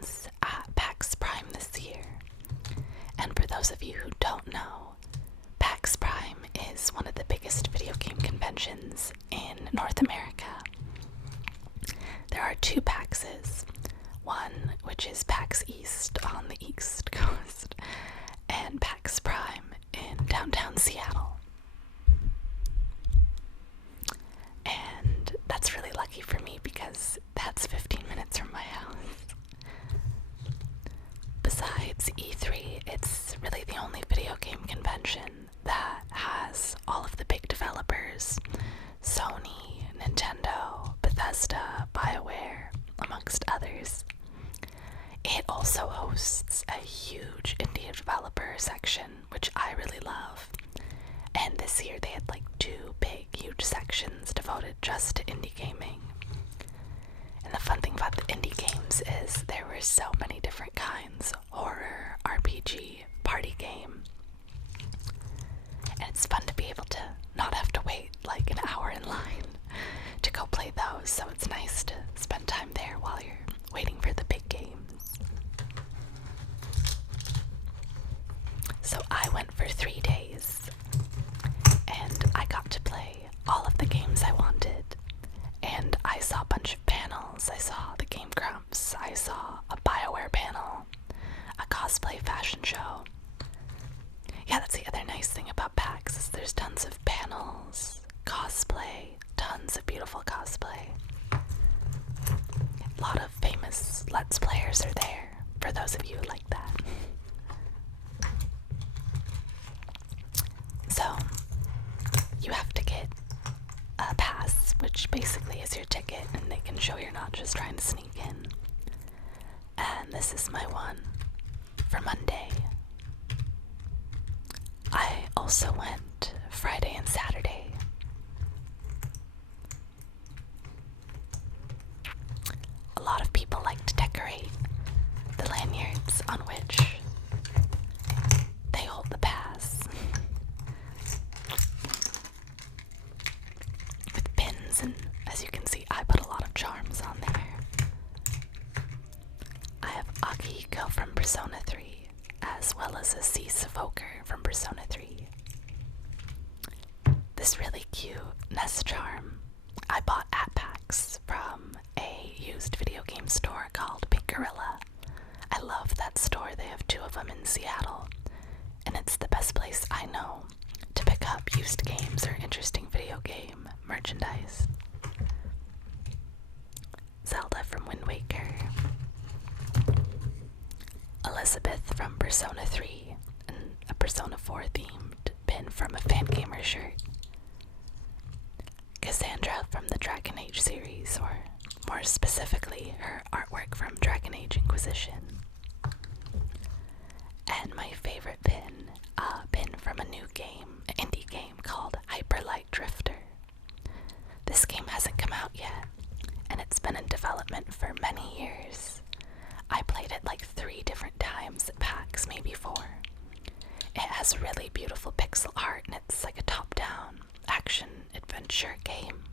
games at PAX Prime this year. And for those of you who don't know, PAX Prime is one of the biggest video game conventions in North America. There are two PAXs, one which is PAX East on the East Coast, and PAX Prime in downtown Seattle. And that's really lucky for me because that's 15 minutes from my house. Besides E3, it's really the only video game convention that has all of the big developers: Sony, Nintendo, Bethesda, BioWare, amongst others. It also hosts a huge indie developer section, which I really love. And this year they had like two big, huge sections devoted just to indie gaming. And the fun thing about the indie games is there were so many different kinds: horror, RPG, party game. And it's fun to be able to not have to wait like an hour in line to go play those, so it's nice to spend time there while you're waiting for the big games. So I went for 3 days, and I got to play all of the games I wanted. And I saw a bunch of panels. I saw the Game Grumps, I saw a BioWare panel, a cosplay fashion show. Yeah, that's the other nice thing about PAX, is there's tons of panels, cosplay, tons of beautiful cosplay. A lot of famous Let's Players are there, for those of you who like that. So, you have to get a pass, which basically is your ticket, and they can show you're not just trying to sneak in. And this is my one for Monday. I also went Friday and Saturday. A lot of people like to decorate the lanyards on which they hold the pass with pins, and as you can see, I put a lot of charms on there. I have Akihiko from Persona 3, as well as a Sea Evoker from Persona 3. This really cute Nest charm I bought at PAX from a used video game store called Pink Gorilla. I love that store. They have two of them in Seattle, and it's the best place I know to pick up used games or interesting video game merchandise. Zelda from Wind Waker. Elizabeth from Persona 3, and a Persona 4 themed pin from a Fangamer shirt. Cassandra from the Dragon Age series, or more specifically, her artwork from Dragon Age Inquisition. And my favorite pin, a pin from a new game, an indie game called Hyper Light Drifter. This game hasn't come out yet, and it's been in development for many years. I played it like 3 different times at PAX, maybe 4. It has really beautiful pixel art, and it's like a top-down action-adventure game.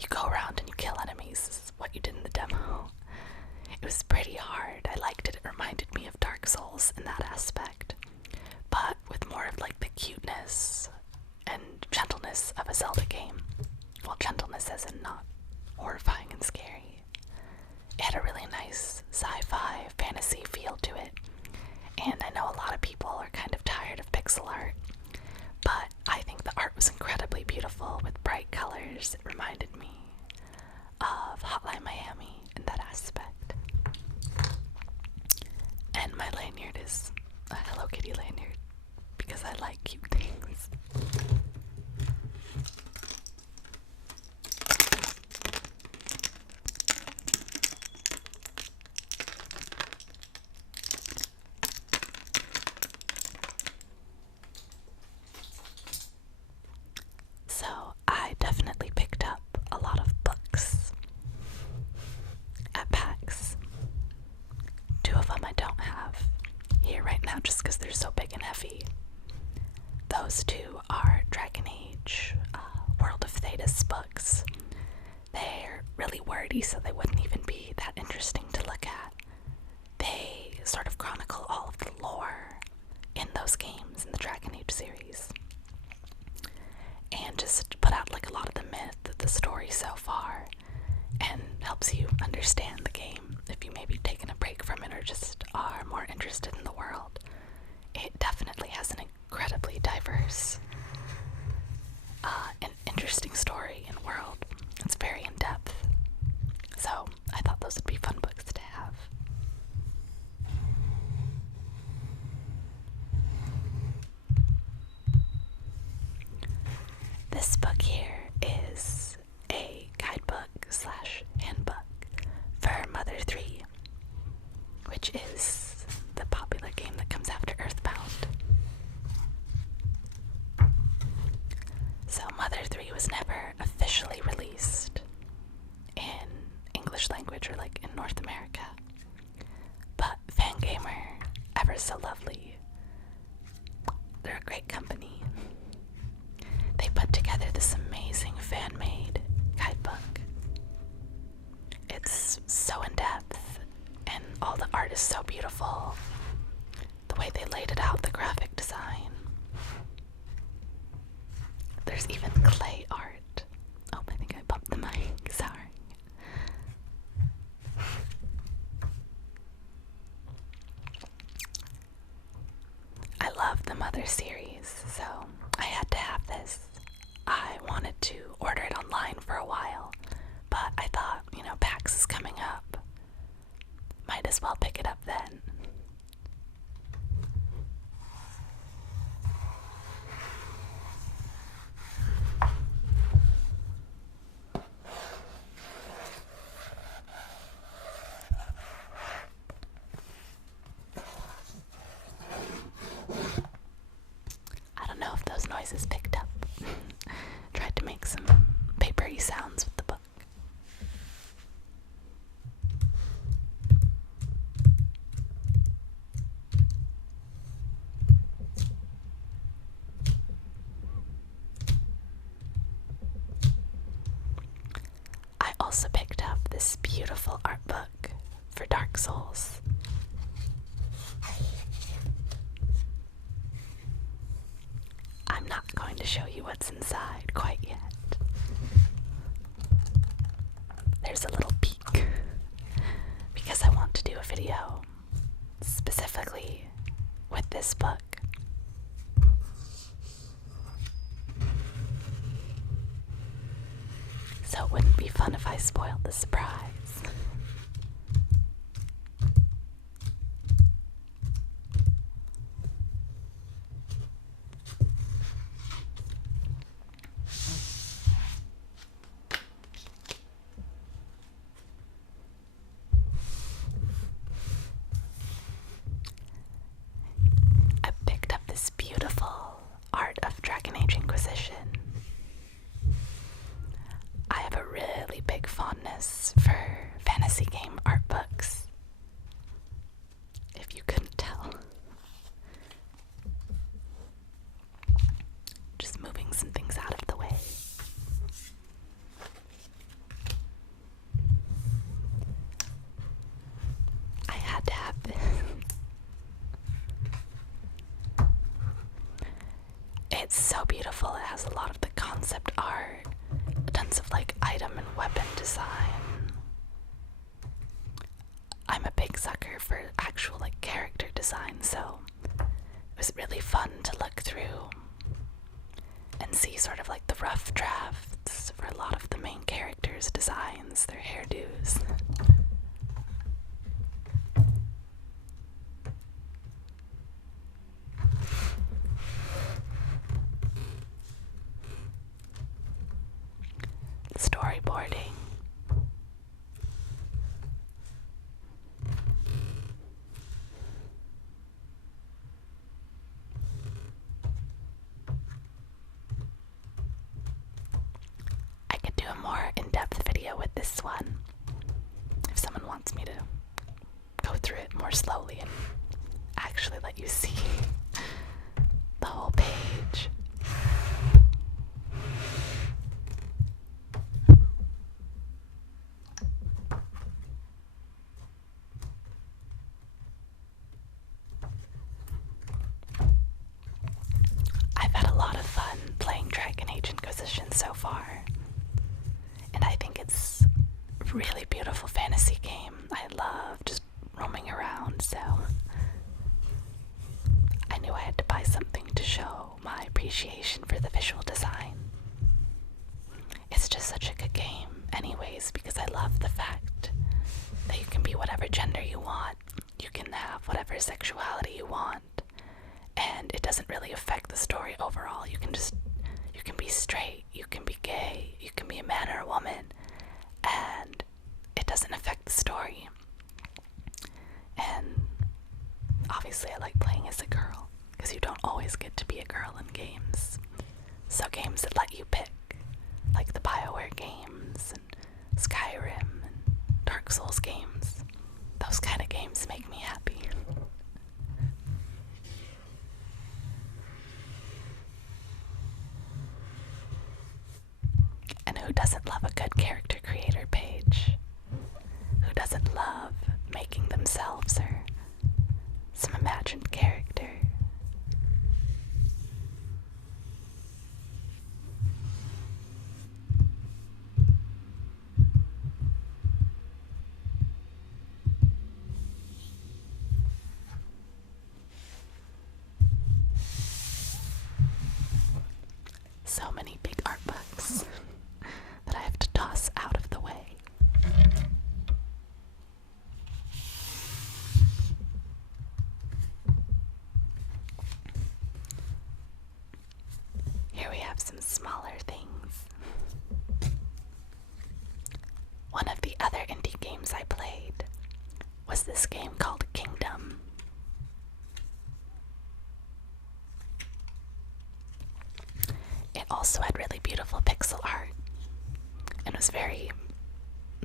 You go around and you kill enemies, is what you did in the demo. It was pretty hard. I liked it. It reminded me of Dark Souls in that aspect, but with more of like the cuteness and gentleness of a Zelda game. Well, gentleness as in not horrifying and scary. It had a really nice sci-fi fantasy feel to it, and I know a lot of people are kind of tired of pixel art, but I think the art was incredibly beautiful with bright colors. It reminded me of Hotline Miami in that aspect. And my lanyard is a Hello Kitty lanyard because I like cute things. So I definitely picked up a lot of books at PAX. 2 of them I don't have here right now just because they're so big and heavy. Those 2 are Dragon Age, World of Thetis books. They're really wordy, so they wouldn't even be that interesting to look at. far and helps you understand the game if you may be taking a break from it or just are more interested in the world. It definitely has an incredibly diverse and interesting story and world. It's very in-depth. So I thought those would be fun books to have. This book here is a guidebook slash handbook for Mother 3, which is the popular game that comes after Earthbound. So Mother 3 was never officially released in English language or like in North America, but Fangamer, ever so lovely, they're a great company. They put together this amazing fan-made guidebook. It's so in-depth, and all the art is so beautiful. The way they laid it out, the graphic design. There's even clay art. Oh, I think I bumped the mic, sorry. I love the Mother series, so I had to have this. I wanted to order it online for a while, but I thought, PAX is coming up. Might as well pick it up then. I don't know if those noises picked up. Tried to make some papery sounds with the book. I also picked up this beautiful art book for Dark Souls. I'm not going to show you what's inside quite yet. There's a little peek, because I want to do a video specifically with this book. So it wouldn't be fun if I spoiled the surprise. I picked up this beautiful Art of Dragon Age Inquisition. I have a really big fondness for fantasy game art books, if you couldn't tell. Just moving some things out of the way. I had to have this. It's so beautiful. It has a lot of the concept art, tons of like item and weapon design. I'm a big sucker for actual like character design, so it was really fun to look through and see sort of like the rough drafts for a lot of the main characters' designs, their hairdos. Storyboarding. I could do a more in-depth video with this one if someone wants me to go through it more slowly and actually let you see the whole page. I've had a lot of fun playing Dragon Age Inquisition so far, and I think really beautiful fantasy game. I love just roaming around, so I knew I had to buy something to show my appreciation for the visual design. It's just such a good game anyways, because I love the fact that you can be whatever gender you want, you can have whatever sexuality you want, and it doesn't really affect the story overall. You can be straight, you can be gay, you can be a man or a woman, and it doesn't affect the story. And obviously I like playing as a girl, because you don't always get to be a girl in games. So games that let you pick, like the BioWare games, and Skyrim, and Dark Souls games, those kind of games make me happy. And who doesn't love a good character creator page? Who doesn't love making themselves or some imagined character? So many big art books that I have to toss out of the way. Here we have some smaller things. One of the other indie games I played was this game called Kingdom. It also had really beautiful pixel art. It was very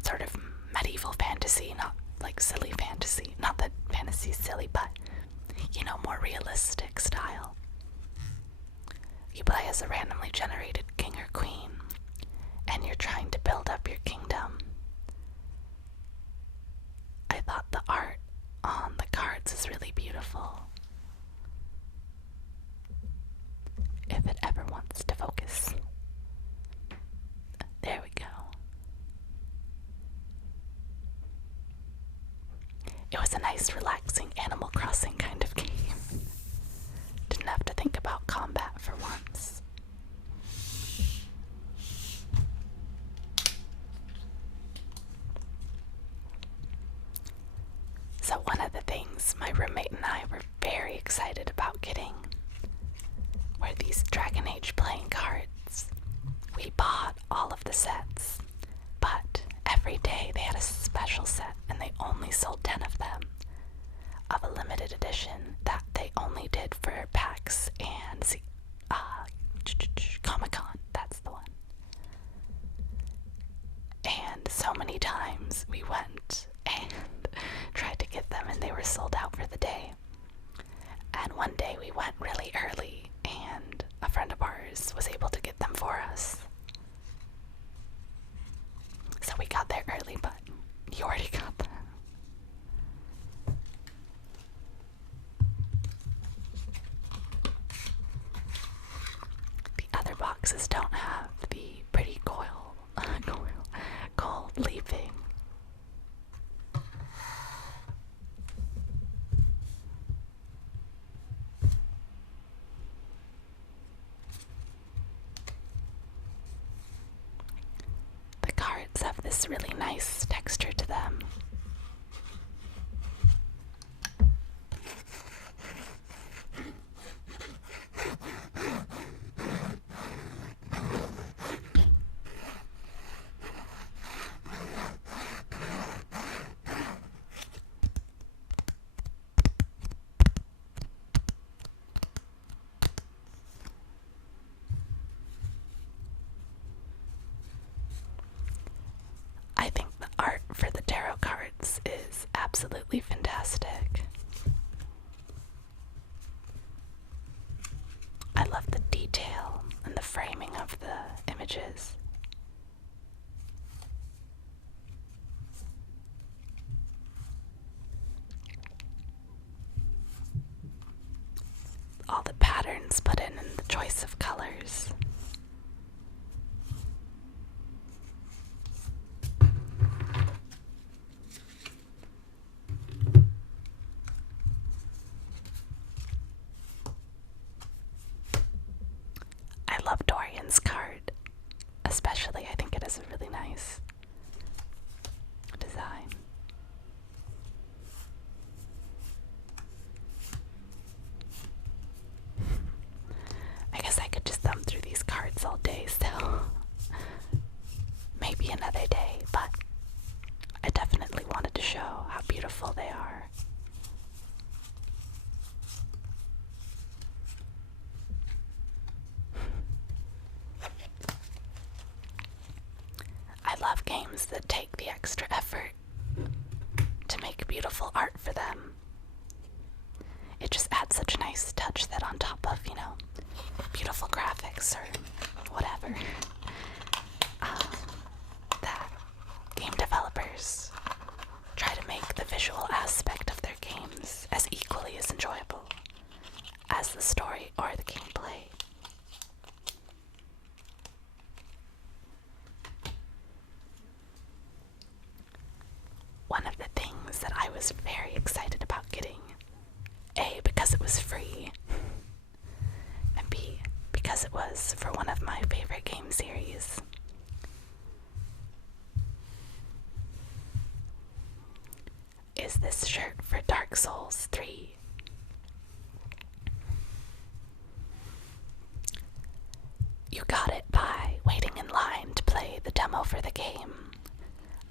sort of medieval fantasy, not like silly fantasy. Not that fantasy's silly, but you know, more realistic style. You play as a randomly generated king or queen, and you're trying to build up your kingdom. I thought the art on the cards is really beautiful. If it ever wants to focus. There we go. It was a nice, relaxing Animal Crossing kind of game. Didn't have to think about combat for once. So one of the things my roommate and I were very excited about getting were these Dragon Age playing cards. We bought all of the sets, but every day they had a special set and they only sold 10 of them, of a limited edition that they only did for PAX and Comic-Con, that's the one. And so many times we went and tried to get them and they were sold out for the day. And one day we went really early and a friend of ours was able to get them for us. So we got there early, but you already got them. The other boxes don't have the pretty gold leafing. The cards have this really nice texture to them. I think the art for the tarot cards is absolutely fantastic. I love the detail and the framing of the images. All the patterns put in and the choice of colors. beautiful they are. I love games that take the extra effort to make beautiful art for them. It just adds such a nice touch that on top of, beautiful graphics or whatever, that game developers try to make the visual aspect of their games as equally as enjoyable as the story or the gameplay. One of the things that I was very excited about getting, A, because it was free, and B, because it was for one of my favorite game series, is this shirt for Dark Souls 3. You got it by waiting in line to play the demo for the game.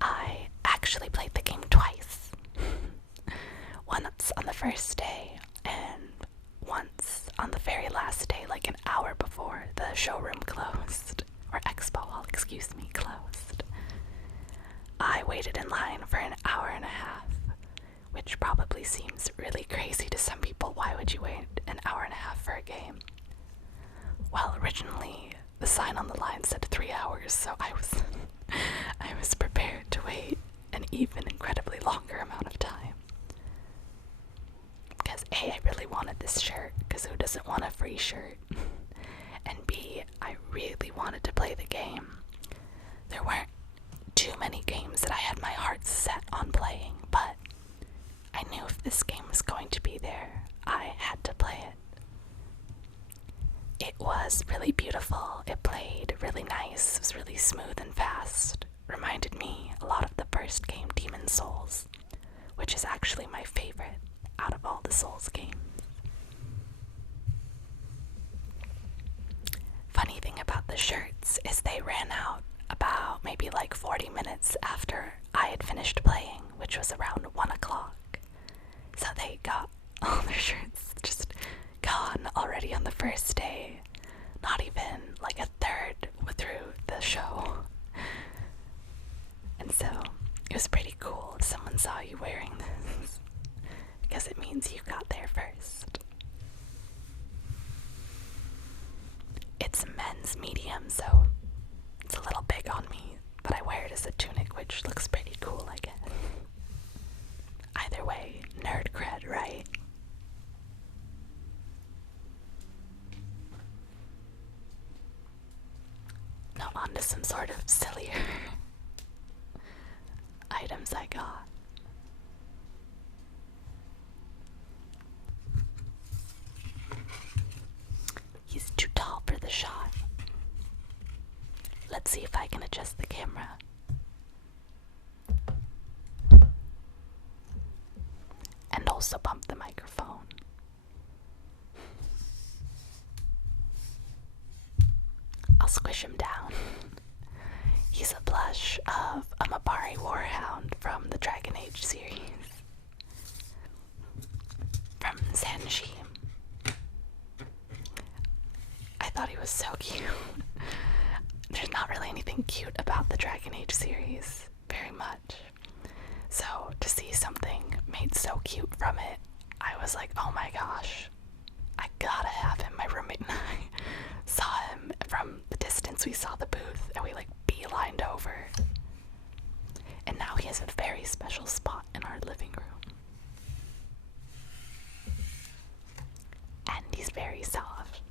I actually played the game twice. Once on the first day, and once on the very last day, like an hour before the showroom closed, or expo hall, closed. I waited in line for an hour and a half, which probably seems really crazy to some people. Why would you wait an hour and a half for a game? Well, originally the sign on the line said 3 hours, so I was prepared to wait an even incredibly longer amount of time. Because A, I really wanted this shirt, because who doesn't want a free shirt? And B, I really wanted to play the game. There weren't too many games that I had my heart set on playing, but I knew if this game was going to be there, I had to play it. It was really beautiful. It played really nice. It was really smooth and fast. Reminded me a lot of the first game, Demon's Souls, which is actually my favorite out of all the Souls games. Funny thing about the shirts is they ran out about maybe like 40 minutes after I had finished playing, which was around 1 o'clock. So they got all their shirts just gone already on the first day. Not even like a third through the show. And so it was pretty cool if someone saw you wearing this, because it means you got there first. It's a men's medium, so it's a little big on me, but I wear it as a tunic, which looks pretty cool, I guess. Either way, nerd cred, right? Now on to some sort of sillier items I got. He's too tall for the shot. Let's see if I can adjust the camera. And also bump the microphone. I'll squish him down. He's a blush of a Mabari Warhound from the Dragon Age series. From Zenji. I thought he was so cute. There's not really anything cute about the Dragon Age series, very much. So to see something made so cute from it, I was like, oh my gosh, I gotta have him. My roommate and I saw him from the distance. We saw the booth and we like beelined over. And now he has a very special spot in our living room. And he's very soft.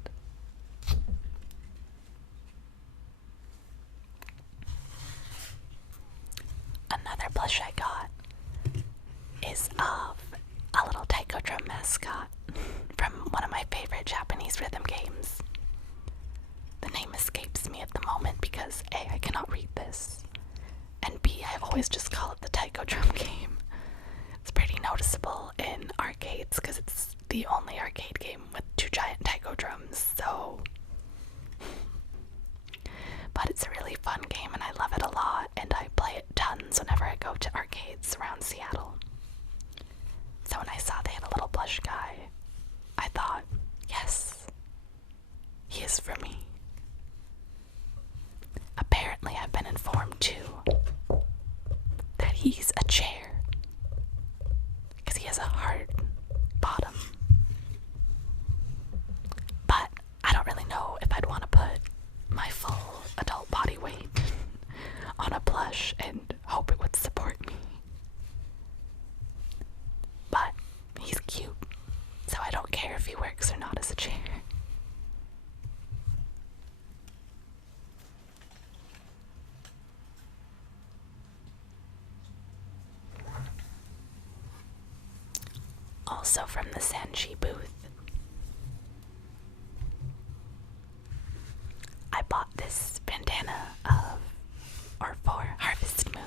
Another plush I got is of a little Taiko Drum mascot from one of my favorite Japanese rhythm games. The name escapes me at the moment because A, I cannot read this, and B, I always just call it the Taiko Drum game. It's pretty noticeable in arcades because it's the only arcade game with 2 giant Taiko drums, so... But it's a really fun game and I love it a lot, and I play it tons whenever I go to arcades around Seattle. So when I saw they had a little plush guy, I thought, yes, he is for me. Apparently, I've been informed too that he's a chair because he has a hard bottom. But I don't really know if I'd want to put my full adult body weight on a plush and hope it would support me. But he's cute, so I don't care if he works or not as a chair. Also from the Sanchi booth, I bought this bandana for Harvest Moon.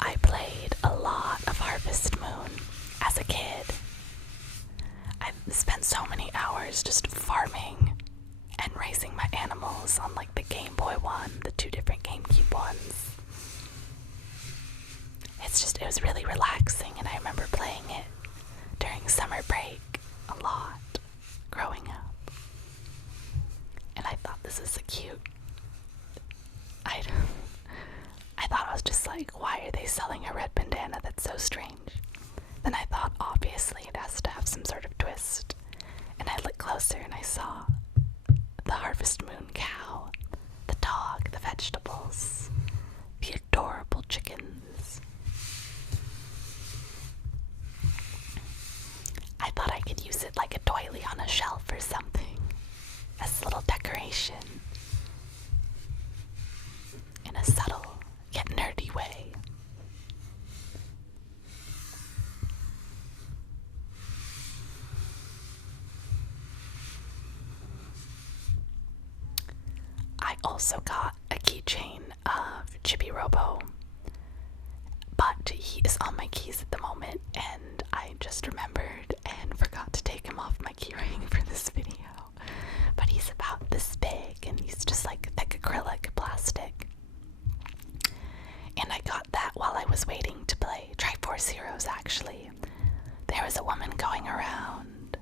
I played a lot of Harvest Moon as a kid. I spent so many hours just farming and raising my animals on like the Game Boy one, the two different GameCube ones. It was really relaxing, and I remember playing it during summer break a lot growing up. And I thought this was so cute. I thought I was just like, why are they selling a red bandana? That's so strange. Then I thought, obviously, it has to have some sort of twist. And I looked closer and I saw the Harvest Moon cow, the dog, the vegetables, the adorable chickens. I thought I could use it like a doily on a shelf or something, as a little decoration, in a subtle yet nerdy way. I also got a keychain of Chibi Robo, but he is on my keys at the moment, and I just remembered and forgot to take him off my keyring for this video. But he's about this big, and he's just like thick acrylic plastic. And I got that while I was waiting to play Triforce Heroes, actually. There was a woman going around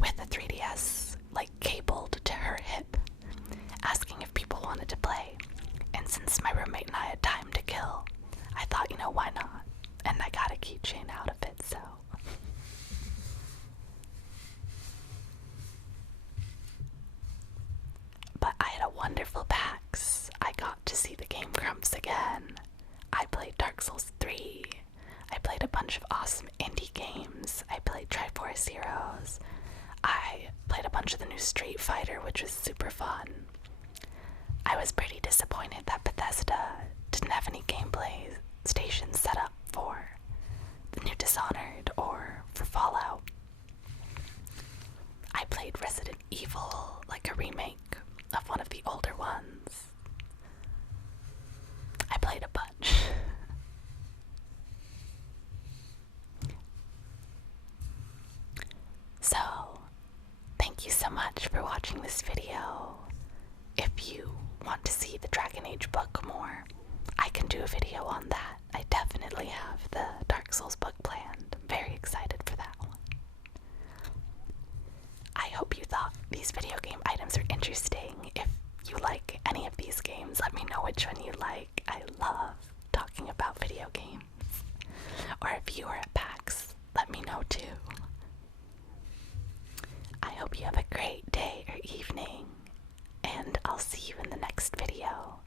with a 3DS, like, cabled to her hip, asking if people wanted to play. And since my roommate and I had time to kill, I thought, why not? And I got a keychain out of it, so. But I had a wonderful PAX. I got to see the Game Grumps again. I played Dark Souls 3. I played a bunch of awesome indie games. I played Triforce Heroes. I played a bunch of the new Street Fighter, which was super fun. I was pretty disappointed that Bethesda didn't have any gameplay stations set up for the new Dishonored or for Fallout. I played Resident Evil, like a remake of one of the older ones. I played a bunch. So, thank you so much for watching this video. If you want to see the Dragon Age book more, I can do a video on that. I definitely have the Dark Souls book planned. I'm very excited for that one. I hope you thought these video game items are interesting. If you like any of these games, let me know which one you like. I love talking about video games. Or if you are at PAX, let me know too. I hope you have a great day or evening, and I'll see you in the next video.